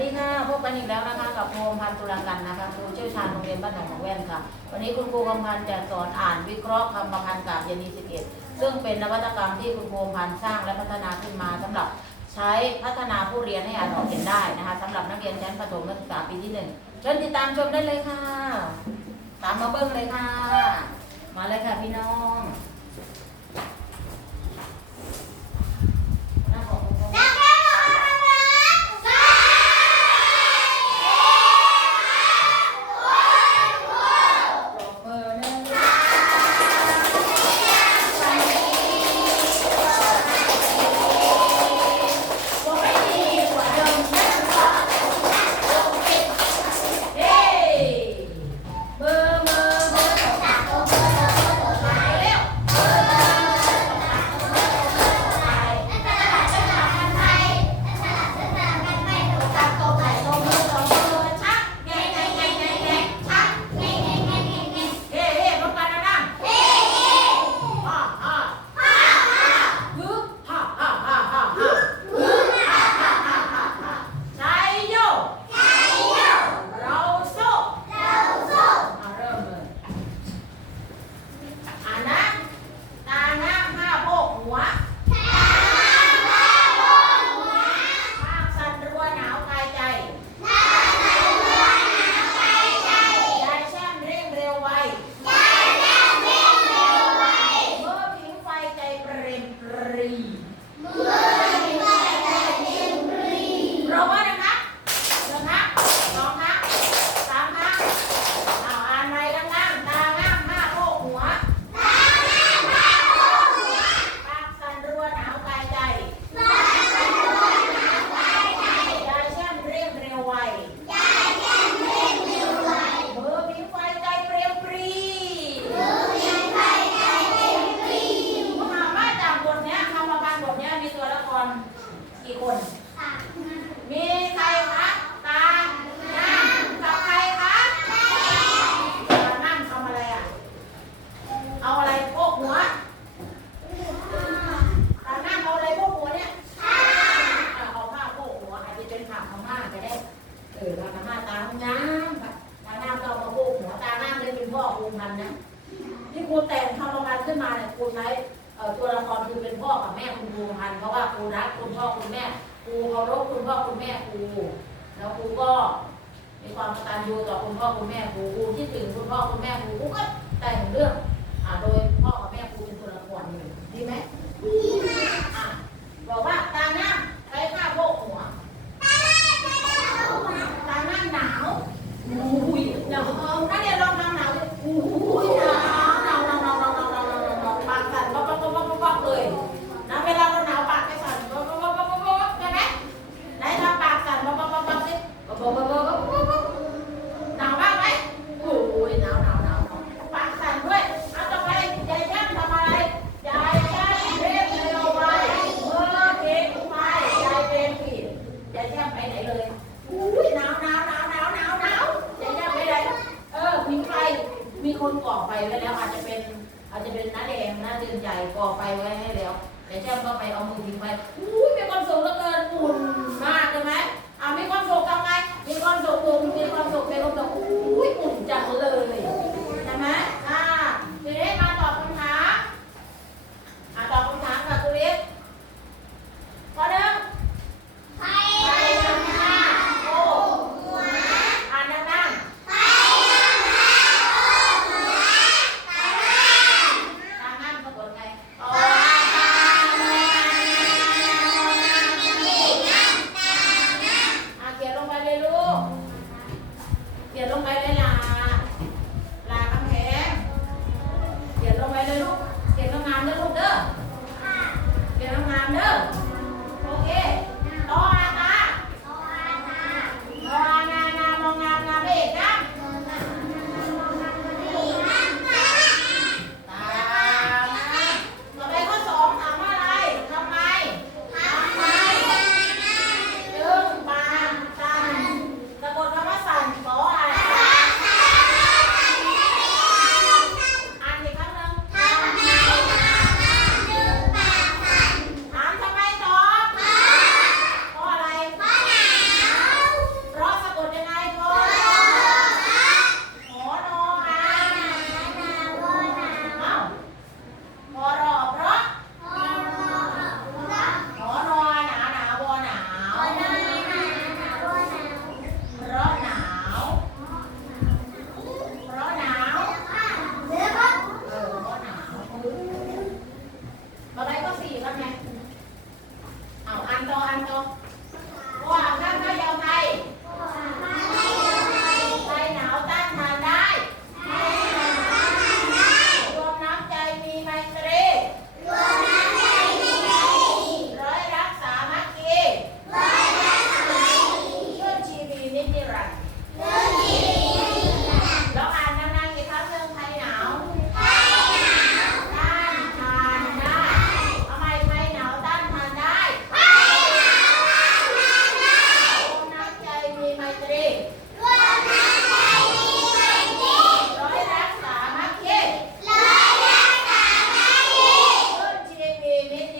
ดีค่ะพบกันอีกแล้วนะคะกับครูอมพันธ์ตุลากันนะคะครูเชี่ยวชาญโรงเรียนบ้านหนองหนองแว่นค่ะ วันนี้คุณครูอมพันธ์จะสอนอ่านวิเคราะห์คำประพันธ์กับยานี11 ซึ่งเป็นนวัตกรรมที่คุณครูอมพันธ์สร้างและพัฒนาขึ้นมาสำหรับใช้พัฒนาผู้เรียนให้อ่านออกเขียนได้นะคะสำหรับนักเรียนชั้นประถมศึกษาปีที่หนึ่งเชิญติดตามชมได้เลยค่ะ ตามมาเบิ้งเลยค่ะ มาเลยค่ะพี่น้อง คุณพันธ์นะที่ครูแต่งทำประพันขึ้นมาเนี่ยครูใช้ตัวละครคือเป็นพ่อกับแม่คุณครูพันธ์เพราะว่าครูรักคุณพ่อคุณแม่ครูเคารพคุณพ่อคุณแม่ครูแล้วครูก็มีความกตัญญูต่อคุณพ่อคุณแม่ครูครูคิดถึงคุณพ่อคุณแม่ครูครูก็แต่งเรื่องอ่าโดยพ่อกับแม่ครูเป็นตัวละครอยู่ดีไหม มีคนก่อไฟไว้แล้ว อาจจะเป็นอาจจะเป็นน้าแดงน้าเดือนใหญ่ก่อไฟไว้ให้แล้ว แต่เจ้าก็ไปเอามือทิ้งไปอุ้ยมีความสุขเหลือเกินอุ่นมากใช่ไหมอ่ามีความสุขทำไงมีความสุขปุ่นมีความสุขมีความสุขอุ้ยอุ่นจังเลย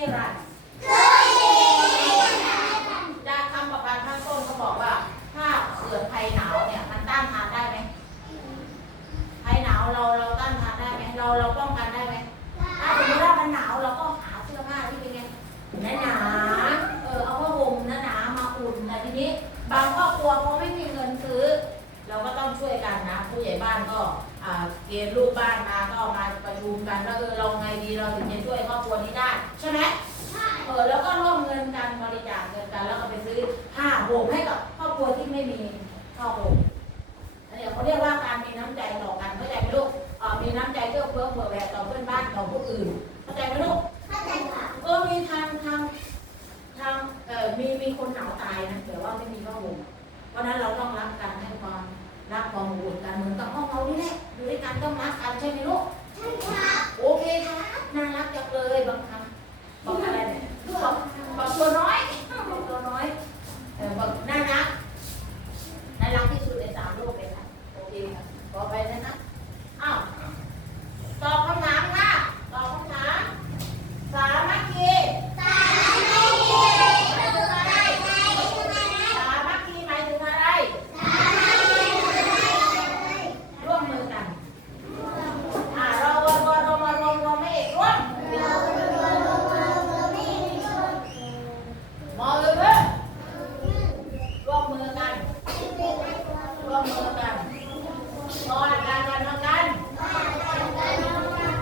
นิดร์คำประพันข้างต้นเขาบอกว่า ถ้าเกิดภัยหนาวเนี่ยมันต้านทานได้ไหมภัยหนาวเราเราต้านทานได้ไหมเราเราป้องกันได้ไหมถ้าสมมติว่ามันหนาวเราก็หาเสื้อผ้าที่เป็นไงหนหนาเออเอาผ้าห่มหนาหมาอุ่นแต่ทีนี้ บางครอบครัวเขาไม่มีเงินซื้อ เราก็ต้องช่วยกันนะผู้ใหญ่บ้านก็ เกณฑ์ลูกบ้านมาก็มาประชุมกันว่าเออเราไงดีเราถึงจะช่วยครอบครัวนี้ได้ใช่ไหมเออแล้วก็ร่วมเงินกันบริจาคเงินกันแล้วก็ไปซื้อผ้าห่มให้กับครอบครัวที่ไม่มีผ้าห่มอันนี้เขาเรียกว่าการมีน้ำใจต่อกันเข้าใจไหมลูกเอ่อมีน้ำใจเพื่อเพื่อเผื่อแผ่ต่อเพื่อนบ้านต่อผู้อื่นเข้าใจไหมลูก เข้าใจค่ะ เออ มีทางทางทางเออมีมีคนหนาวตายนะแต่ว่าไม่มีผ้าห่มเพราะฉะนั้นเราต้องรักกันให้ความรักความอบอุ่นกันเหมือนกับห้องเรานี่แหละอยู่ด้วยกันต้องรักกันใช่ไหมลูก ใช่ค่ะ โอเคครับน่ารักจังเลยบางครั้งบอกอะไรเนี่ยบอกบอกตัวน้อยบอกตัวน้อยเออบอกน่ารักน่ารักที่สุดในสามโลกเลยค่ะโอเคครับต่อไปนะนะอ้าวตอบคำถามค่ะตอบคำถามสามัคคี ตาไม่ดี หมายถึงอะไรสามัคคีหมายถึงอะไร ร่วมมือกัน อ่าเราเราเรามารวมรวมไม่เอกร่วมมองเลยเว้ยร่วมมือกัน ร่วมมือกันมองกันกันกันกัน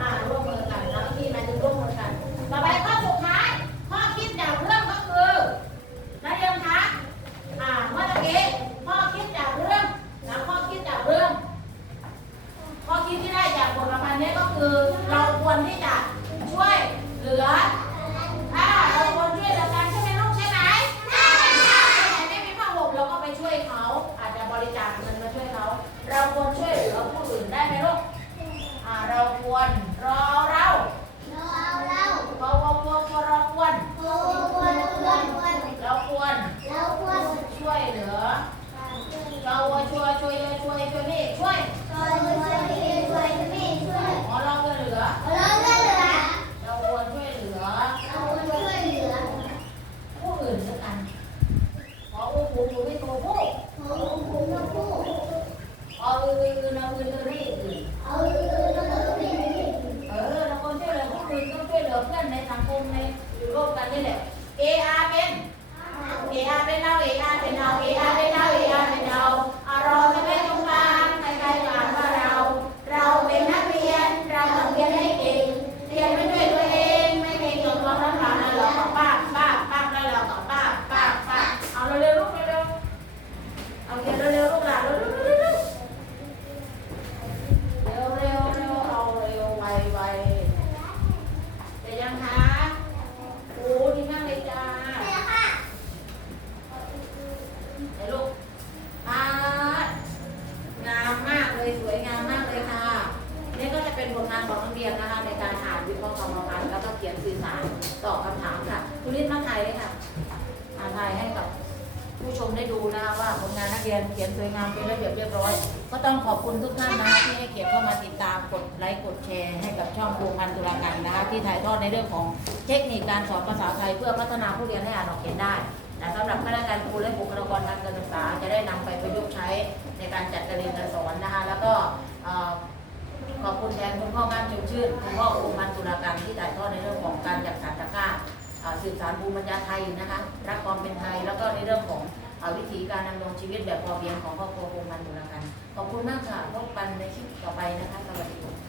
อ่าร่วมมือกันแล้วที่มันจะร่วมมือกัน ต่อไปข้อสุดท้าย ข้อคิดจากเรื่องก็คือนักเรียนคะ อ่าเมื่อกี้ข้อคิดจากเรื่องนะข้อคิดจากเรื่อง ข้อคิดที่ได้จากบทประพันธ์นี้ก็คือ เราควรที่จะช่วยเหลืออ่าเราควรช่วยเหลือกันใช่ไหมลูกใช่ไหมใช่ค่ะไม่มีผ้าห่มเราก็ไปช่วยเขา อาจจะบริจาคเงินมาช่วยเขา เราควรช่วยเหลือผู้อื่นได้ไหมลูกอ่าเราควรรอเราเราควรเราควรเราควรเราควรช่วยเหลือ เราช่วยช่วยช่วยช่วยนี่ช่วยอ๋อเราควรเหลือ เราควรช่วยเหลือ ผู้อื่นด้วยกันขออู้หูหูไม่ตัวผู้ขออืออืออือนะอืออือนี่อื่นเออเราควรช่วยเหลือผู้อื่นต้องช่วยเหลือเพื่อนในสังคมในอยู่ร่วมกันนี่แหละ A R เป็น A R เป็นเรา A R เป็นเรา A R เป็นเรา A R เป็นเราอะเราจะไม่ต้องการใครๆก็อ่านว่าเรา เราเป็นนักเรียน เราต้องเรียนให้เก่ง เรียนไม่ด้วยตัวเอง ไม่เก่งจบรองรับผ่านแล้วเราก็ป้าป้าป้าแล้วเราก็ป้าป้าป้าเอาเร็วๆลูกเร็วๆเอาเขียนเร็วๆลูกหลานเร็วๆเร็วๆเร็วๆเร็วๆเร็วๆเร็วเอาเร็วไวไวเดี๋ยวยังคะโอ้ดีมากเลยจ้าเดี๋ยวลูกอ่างามมากเลยสวยงามมากเลยค่ะ นี่ก็จะเป็นผลงานของนักเรียนนะคะในการอ่านวิเคราะห์คำประพันธ์แล้วก็เขียนสื่อสารตอบคำถามค่ะคุณลิศมาถ่ายเลยค่ะอ่านถ่ายให้กับ ผู้ชมได้ดูนะคะว่าผลงานนักเรียนเขียนสวยงามเป็นระเบียบเรียบร้อย ก็ต้องขอบคุณทุกท่านนะคะที่ให้เกียรติเข้ามาติดตามกดไลค์กดแชร์ให้กับช่องครูพันธ์ตุลาการนะคะที่ถ่ายทอดในเรื่องของเทคนิคการสอนภาษาไทย เพื่อพัฒนาผู้เรียนให้อ่านออกเขียนได้แต่สำหรับข้าราชการครูและบุคลากรทางการศึกษาจะได้นำไปประยุกต์ใช้ในการจัดการเรียนการสอนนะคะแล้วก็ขอบคุณแทนคุณพ่อบ้านชมชื่นคุณพ่อองค์มันตุลาการที่ถ่ายทอดในเรื่องของการจัดสรรตะกร้าสืบสานภูมิปัญญาไทยนะคะรักความเป็นไทยแล้วก็ในเรื่องของ วิถีการดำรงชีวิตแบบพอเพียงของครอบครัวองมันตุลกันขอบคุณมากค่ะพบกันในคลิปต่อไปนะคะสวัสดีค่ะ